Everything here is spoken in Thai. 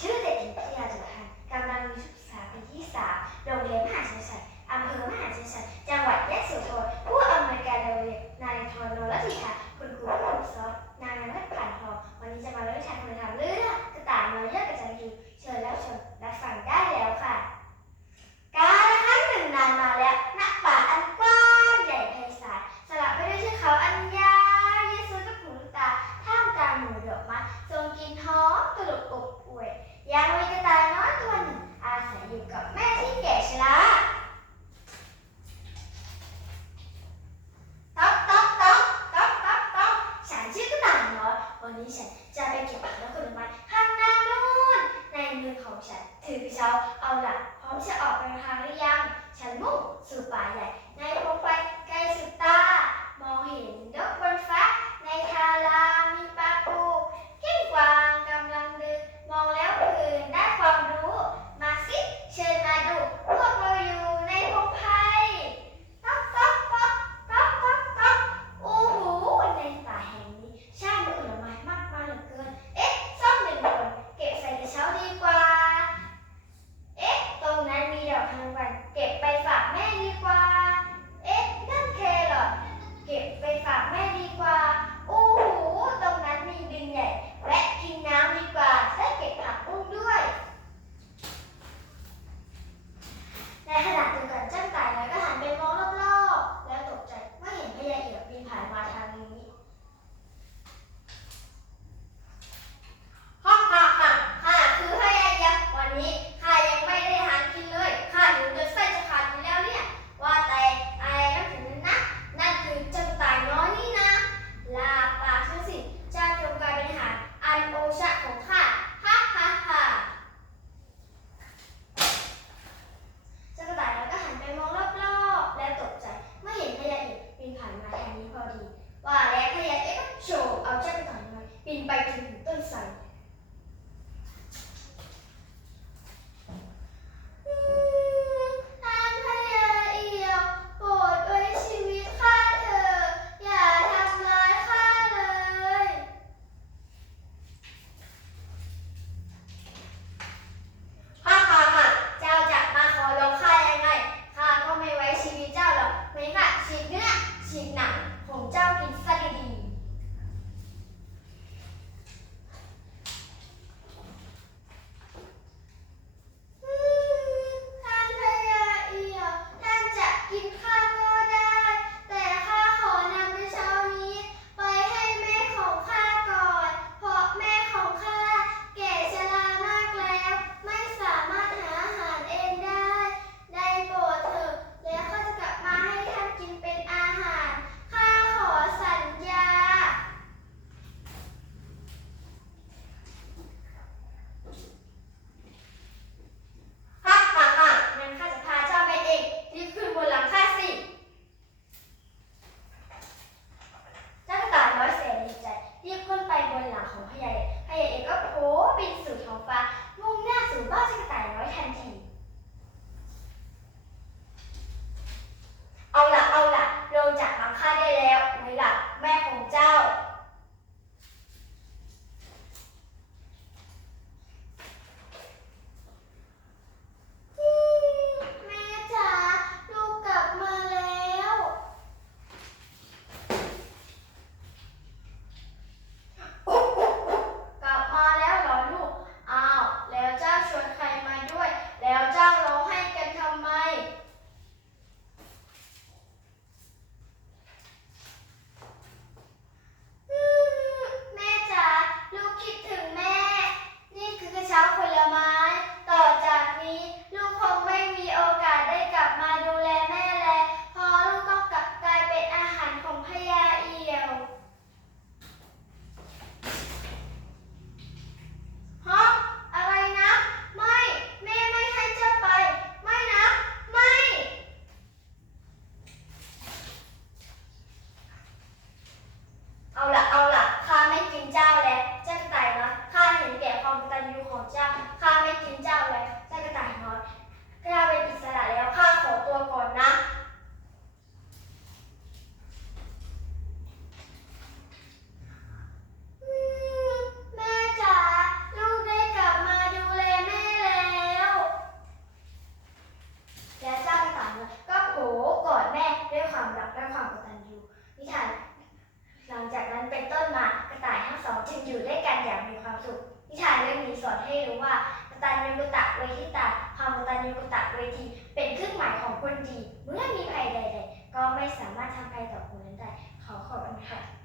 ชื่อเด็กหญิงพิยาจุฬาพันกำลังมีศึกษาปีที่สามโรงเรียนมหาชัยชัยอำเภอมหาชัยชัยจังหวัดยะโสธรผู้อำนวยการโรงเรียนนายทรนนรัติชาคุณครูผู้ฝึกสอนนางนันท์ผ่านทองวันนี้จะมาเล่านิทานคุณธรรมเรื่อง จะออกเดินทางหรือยัง ฉันมุ่งสู่ป่าใหญ่ Bài 算 ด้ความรักและความกตัญญูนิทานหลังจากนั้นเป็นต้นมากระต่ายทั้งสองจึงอยู่ด้วยกันอย่างมีความสุข นิทานเรื่องนี้สอนให้รู้ว่ากตัญญูกตเวทิตาความกตัญญูกตเวที เป็นเครื่องหมายของคนดี เมื่อมีภัยใด ๆ ก็ไม่สามารถทำภัยต่อคนนั้นได้ขอขอบคุณค่ะ